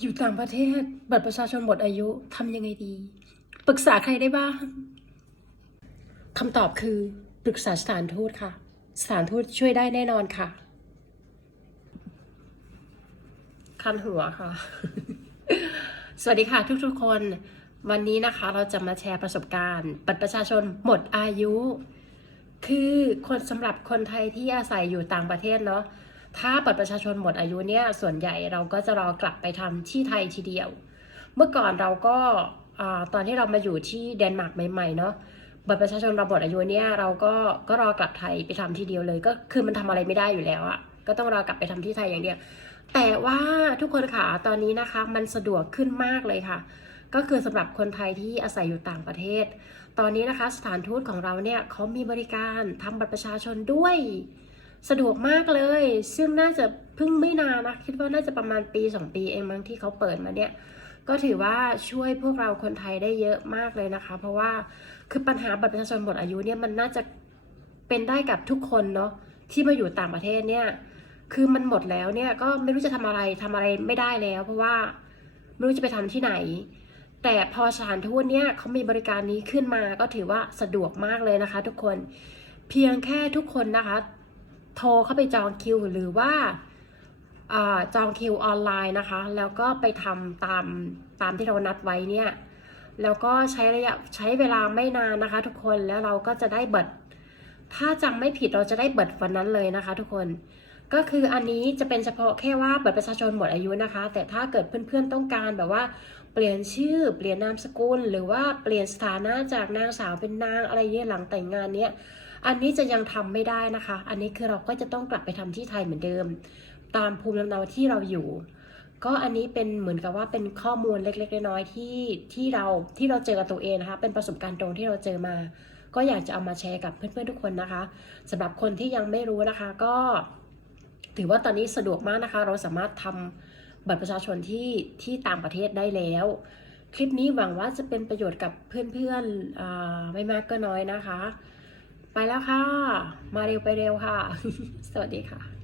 อยู่ต่างประเทศ บัตรประชาชนหมดอายุทำยังไงดี ปรึกษาใครได้บ้างคำตอบคือ ปรึกษาสถานทูตค่ะ สถานทูตช่วยได้แน่นอนค่ะ คันหัวค่ะ สวัสดีค่ะทุกๆคน วันนี้นะคะเราจะมาแชร์ประสบการณ์ บัตรประชาชนหมดอายุ คือคนสำหรับคนไทยที่อาศัยอยู่ต่างประเทศเนาะ ถ้าบัตรประชาชนหมดอายุเนี่ยส่วนใหญ่เราก็จะรอกลับไปทำที่ไทยทีเดียว เมื่อก่อนเราก็อตอนที่เรามาอยู่ที่เดนมาร์กใหม่ๆเนาะบัตรประชาชนเราหมดอายุเนี่ยเราก็ก็รอกลับไทยไปทำทีเดียวเลย ก็คือมันทำอะไรไม่ได้อยู่แล้วอะก็ต้องรอกลับไปทำที่ไทยอย่างเดียวแต่ว่าทุกคนค่ะตอนนี้นะคะมันสะดวกขึ้นมากเลยค่ะ ก็คือสำหรับคนไทยที่อาศัยอยู่ต่างประเทศ ตอนนี้นะคะสถานทูตของเราเนี่ยเขามีบริการทำบัตรประชาชนด้วย สะดวกมากเลย ซึ่งน่าจะเพิ่งไม่นานนะ คิดว่าน่าจะประมาณปี 2 ปีเองมั้งที่เขาเปิดมาเนี่ย ก็ถือว่าช่วยพวกเราคนไทยได้เยอะมากเลยนะคะ เพราะว่าคือปัญหาบัตรประชาชนหมดอายุเนี่ยมันน่าจะเป็นได้กับทุกคนเนาะที่มาอยู่ต่างประเทศเนี่ยคือมันหมดแล้วเนี่ยก็ไม่รู้จะทำอะไรทำอะไรไม่ได้แล้ว เพราะว่าไม่รู้จะไปทำที่ไหน แต่พอสถานทูตเนี่ยเขามีบริการนี้ขึ้นมาก็ถือว่าสะดวกมากเลยนะคะ ทุกคนเพียงแค่ทุกคนนะคะ โทรเข้าไปจองคิวหรือว่าอจองคิวออนไลน์นะคะ แล้วก็ไปทำตามตามที่เรานัดไว้เนี่ย แล้วก็ใช้ระยะใช้เวลาไม่นานนะคะ ทุกคนแล้วเราก็จะได้เบิดถ้าจำไม่ผิดเราจะได้เบิดวันนั้นเลยนะคะ ทุกคนก็คืออันนี้จะเป็นเฉพาะแค่ว่าบัตรประชาชนหมดอายุนะคะ แต่ถ้าเกิดเพื่อนๆต้องการแบบว่า เปลี่ยนชื่อเปลี่ยนนามสกุล หรือว่าเปลี่ยนสถานะจากนางสาวเป็นนางอะไรเนี่ยหลังแต่งงานเนี้ย อันนี้จะยังทำไม่ได้นะคะ อันนี้คือเราก็จะต้องกลับไปทำที่ไทยเหมือนเดิม ตามภูมิลำเนาที่เราอยู่ ก็อันนี้เป็นเหมือนกับว่าเป็นข้อมูลเล็กๆน้อยๆที่ที่เราที่เราเจอกับตัวเองนะคะ เป็นประสบการณ์ตรงที่เราเจอมา ก็อยากจะเอามาแชร์กับเพื่อนๆทุกคนนะคะสำหรับคนที่ยังไม่รู้นะคะ ก็ ถือว่าตอนนี้สะดวกมากนะคะ เราสามารถทำบัตรประชาชนที่ที่ต่างประเทศได้แล้วคลิปนี้หวังว่าจะเป็นประโยชน์กับเพื่อนๆไม่มากก็น้อยนะคะ ไปแล้วค่ะ มาเร็วไปเร็วค่ะ สวัสดีค่ะ